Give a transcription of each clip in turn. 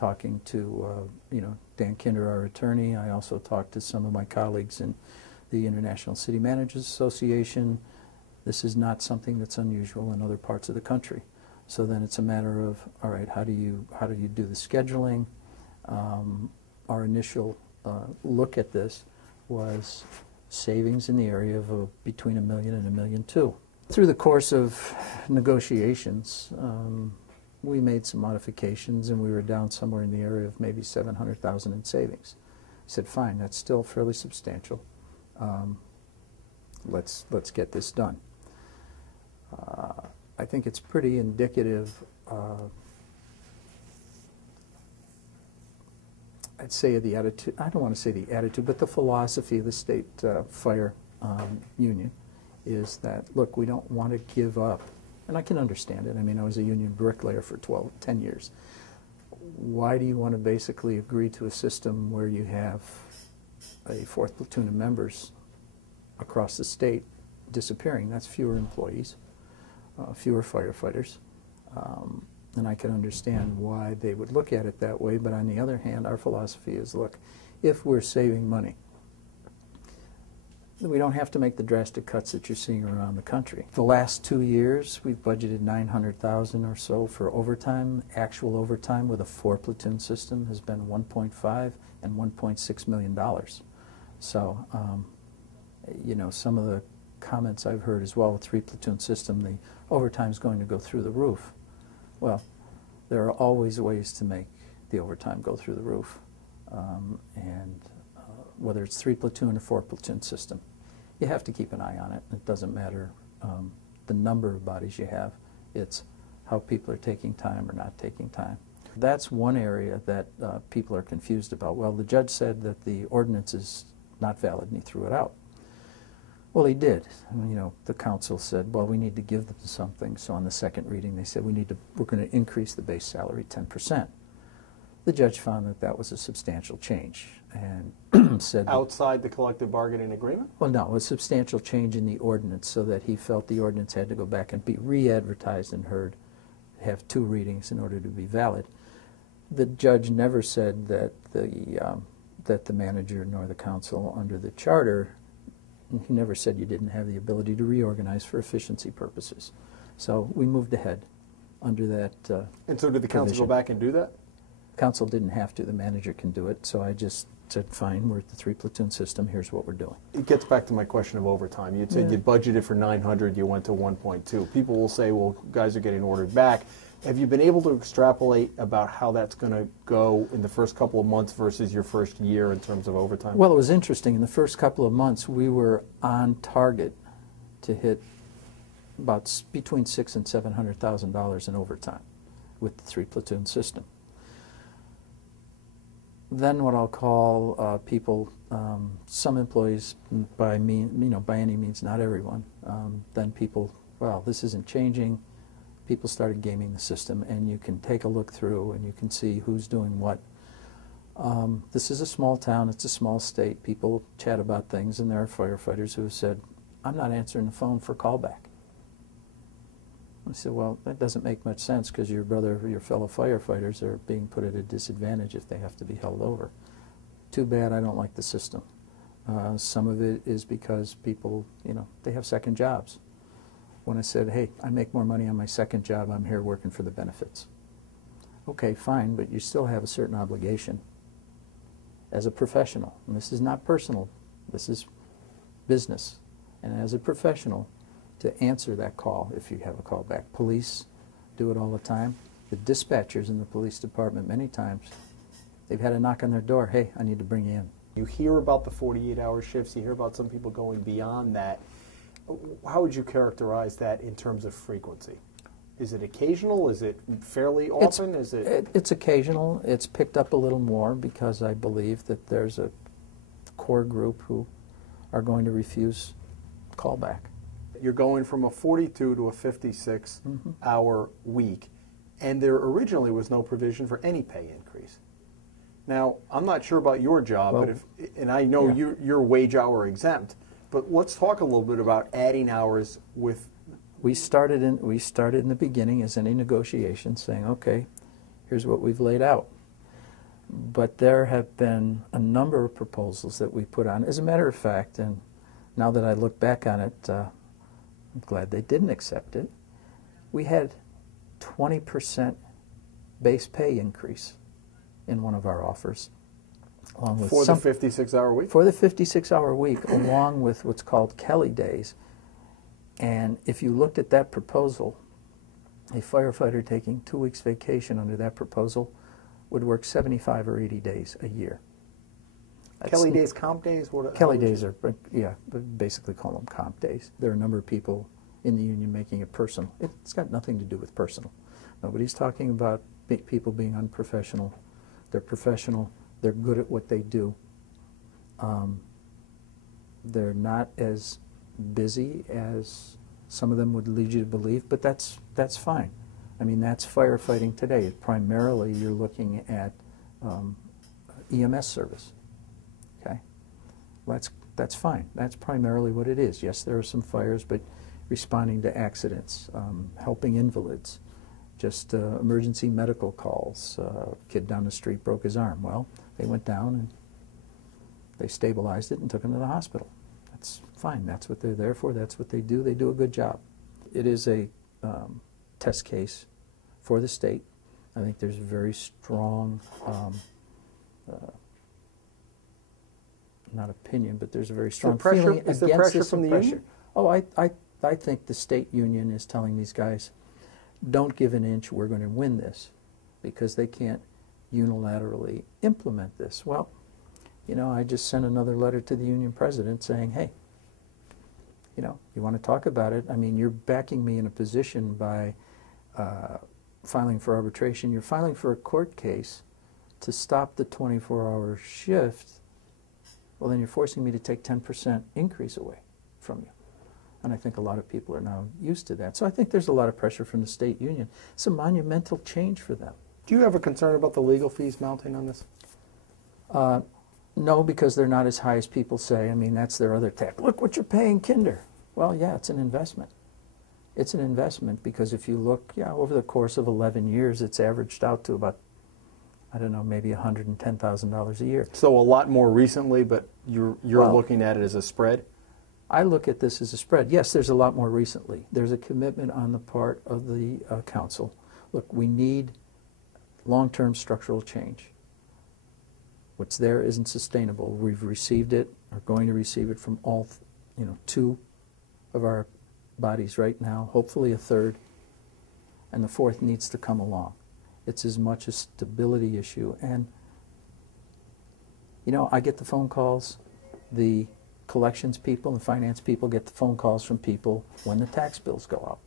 talking to, Dan Kinder, our attorney. I also talked to some of my colleagues in the International City Managers Association. This is not something that's unusual in other parts of the country. So then it's a matter of, all right, how do you do the scheduling? Our initial look at this was savings in the area of between $1 million and $1.2 million. Through the course of negotiations, we made some modifications, and we were down somewhere in the area of maybe $700,000 in savings. I said, fine, that's still fairly substantial. Let's get this done. I think it's pretty indicative. I'd say of the attitude. I don't want to say the attitude, but the philosophy of the state fire union is that, look, we don't want to give up. And I can understand it. I mean, I was a union bricklayer for 10 years. Why do you want to basically agree to a system where you have a fourth platoon of members across the state disappearing? That's fewer employees, fewer firefighters. And I can understand why they would look at it that way. But on the other hand, our philosophy is, look, if we're saving money, we don't have to make the drastic cuts that you're seeing around the country. The last 2 years, we've budgeted $900,000 or so for overtime. Actual overtime with a 4-platoon system has been $1.5 and $1.6 million. So, some of the comments I've heard as well, a 3-platoon system, the overtime is going to go through the roof. Well, there are always ways to make the overtime go through the roof, whether it's 3-platoon or 4-platoon system. You have to keep an eye on it. It doesn't matter the number of bodies you have. It's how people are taking time or not taking time. That's one area that people are confused about. Well, the judge said that the ordinance is not valid, and he threw it out. Well, he did. The council said, well, we need to give them something. So on the second reading, they said, we're going to increase the base salary 10%. The judge found that that was a substantial change and said... Outside the collective bargaining agreement? Well, no, a substantial change in the ordinance, so that he felt the ordinance had to go back and be re-advertised and heard, have 2 readings in order to be valid. The judge never said that the manager nor the council under the charter, he never said you didn't have the ability to reorganize for efficiency purposes. So we moved ahead under that And so did the council go back and do that? Council didn't have to. The manager can do it. So I just said, fine, we're at the 3-platoon system. Here's what we're doing. It gets back to my question of overtime. You said you budgeted for 900, you went to 1.2. People will say, well, guys are getting ordered back. Have you been able to extrapolate about how that's going to go in the first couple of months versus your first year in terms of overtime? Well, it was interesting. In the first couple of months, we were on target to hit about between $600,000 and $700,000 in overtime with the 3-platoon system. Then what I'll call people, some employees, by any means, not everyone. Then people, well, this isn't changing. People started gaming the system, and you can take a look through and you can see who's doing what. This is a small town, it's a small state. People chat about things, and there are firefighters who have said, I'm not answering the phone for callback. I said, well, that doesn't make much sense, because your fellow firefighters are being put at a disadvantage if they have to be held over. Too bad I don't like the system. Some of it is because people, they have second jobs. When I said, hey, I make more money on my second job, I'm here working for the benefits. Okay, fine, but you still have a certain obligation as a professional. And this is not personal, this is business. And as a professional, to answer that call if you have a call back. Police do it all the time. The dispatchers in the police department, many times, they've had a knock on their door, hey, I need to bring you in. You hear about the 48-hour shifts, you hear about some people going beyond that. How would you characterize that in terms of frequency? Is it occasional? Is it fairly often? It's occasional. It's picked up a little more because I believe that there's a core group who are going to refuse callback. You're going from a 42 to a 56-hour week, and there originally was no provision for any pay increase. Now, I'm not sure about your job, well, and I know you're wage hour exempt, but let's talk a little bit about adding hours with... We started in the beginning as any negotiation saying, okay, here's what we've laid out. But there have been a number of proposals that we put on. As a matter of fact, and now that I look back on it, I'm glad they didn't accept it. We had 20% base pay increase in one of our offers. Along with for the 56-hour week? For the 56-hour week, along with what's called Kelly days. And if you looked at that proposal, a firefighter taking 2 weeks vacation under that proposal would work 75 or 80 days a year. Kelly days, comp days? Kelly days are, yeah, basically call them comp days. There are a number of people in the union making it personal. It's got nothing to do with personal. Nobody's talking about people being unprofessional. They're professional. They're good at what they do. They're not as busy as some of them would lead you to believe, but that's fine. I mean, that's firefighting today. Primarily, you're looking at EMS service. Okay, that's fine. That's primarily what it is. Yes, there are some fires, but responding to accidents, helping invalids, just emergency medical calls. Kid down the street broke his arm. Well, they went down and they stabilized it and took him to the hospital. That's fine. That's what they're there for. That's what they do. They do a good job. It is a test case for the state. I think there's very strong, not opinion, but there's a very strong feeling against this. Is there pressure from the union? Oh, I think the state union is telling these guys, don't give an inch, we're going to win this, because they can't unilaterally implement this. Well, you know, I just sent another letter to the union president saying, hey, you know, you want to talk about it? I mean, you're backing me in a position by filing for arbitration. You're filing for a court case to stop the 24-hour shift. Well, then you're forcing me to take 10% increase away from you. And I think a lot of people are now used to that. So I think there's a lot of pressure from the state union. It's a monumental change for them. Do you have a concern about the legal fees mounting on this? No, because they're not as high as people say. I mean, that's their other tack. Look what you're paying Kinder. Well, yeah, it's an investment. It's an investment because if you look, yeah, over the course of 11 years, it's averaged out to about, I don't know, maybe $110,000 a year. So a lot more recently, but you're looking at it as a spread? I look at this as a spread. Yes, there's a lot more recently. There's a commitment on the part of the council. Look, we need long-term structural change. What's there isn't sustainable. We've received it, are going to receive it from all, 2 of our bodies right now, hopefully a third, and the fourth needs to come along. It's as much a stability issue. And, I get the phone calls, the collections people and finance people get the phone calls from people when the tax bills go up.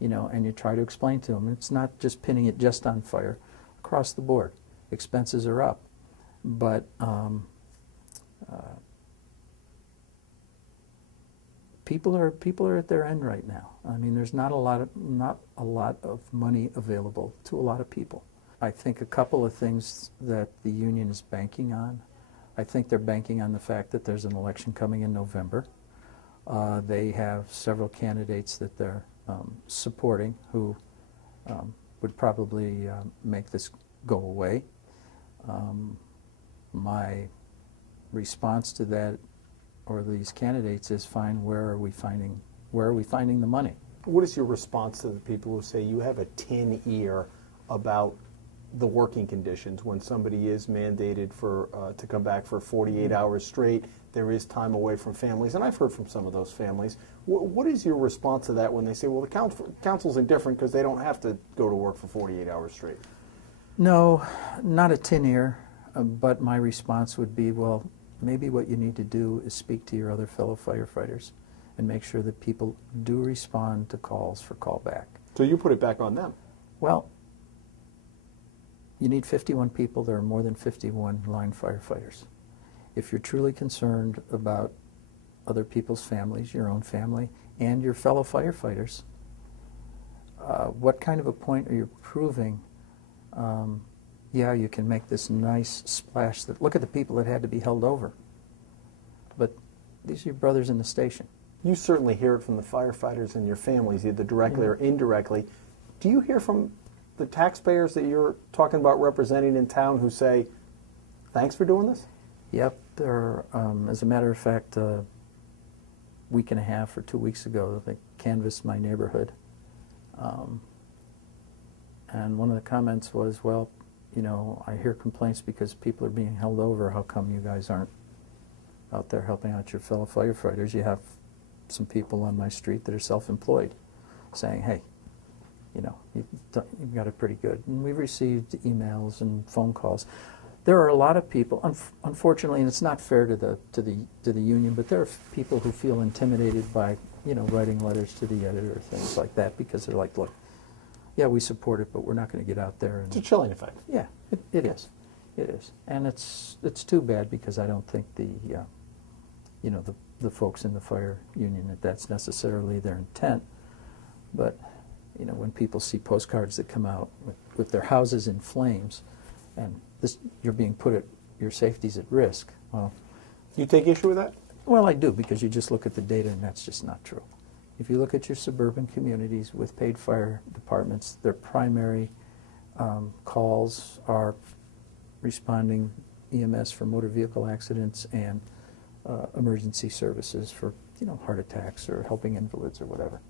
And you try to explain to them, it's not just pinning it just on fire. Across the board, expenses are up. But people are at their end right now. I mean, there's not a lot of money available to a lot of people. I think a couple of things that the union is banking on. I think they're banking on the fact that there's an election coming in November. They have several candidates that they're supporting who would probably make this go away. My response to that, or these candidates, is fine. Where are we finding the money? What is your response to the people who say you have a tin ear about the working conditions when somebody is mandated to come back for 48 hours straight? There is time away from families, and I've heard from some of those families. What is your response to that when they say, well, the council's indifferent because they don't have to go to work for 48 hours straight? No, not a tin ear. But my response would be, well, maybe what you need to do is speak to your other fellow firefighters and make sure that people do respond to calls for callback. So you put it back on them? Well, you need 51 people. There are more than 51 line firefighters. If you're truly concerned about other people's families, your own family, and your fellow firefighters, what kind of a point are you proving? Yeah, you can make this nice splash that, look at the people that had to be held over. But these are your brothers in the station. You certainly hear it from the firefighters and your families, either directly or indirectly. Do you hear from the taxpayers that you're talking about representing in town who say, Thanks for doing this. Yep. There, as a matter of fact, a week and a half or 2 weeks ago, they canvassed my neighborhood. And one of the comments was, well, you know, I hear complaints because people are being held over. How come you guys aren't out there helping out your fellow firefighters? You have some people on my street that are self-employed saying, hey, you know, you've got it pretty good. And we've received emails and phone calls. There are a lot of people, unfortunately, and it's not fair to the union, but there are people who feel intimidated by, you know, writing letters to the editor, things like that, because they're like, look, yeah, we support it, but we're not going to get out there. And, It's a chilling effect. yeah, it is. It is. And it's too bad, because I don't think you know, the folks in the fire union, that's necessarily their intent. But, you know, when people see postcards that come out with their houses in flames, and you're being put at, your safety's at risk, well. You take issue with that? Well, I do, because you just look at the data, and that's just not true. If you look at your suburban communities with paid fire departments, their primary calls are responding EMS for motor vehicle accidents and emergency services for, you know, heart attacks or helping invalids or whatever.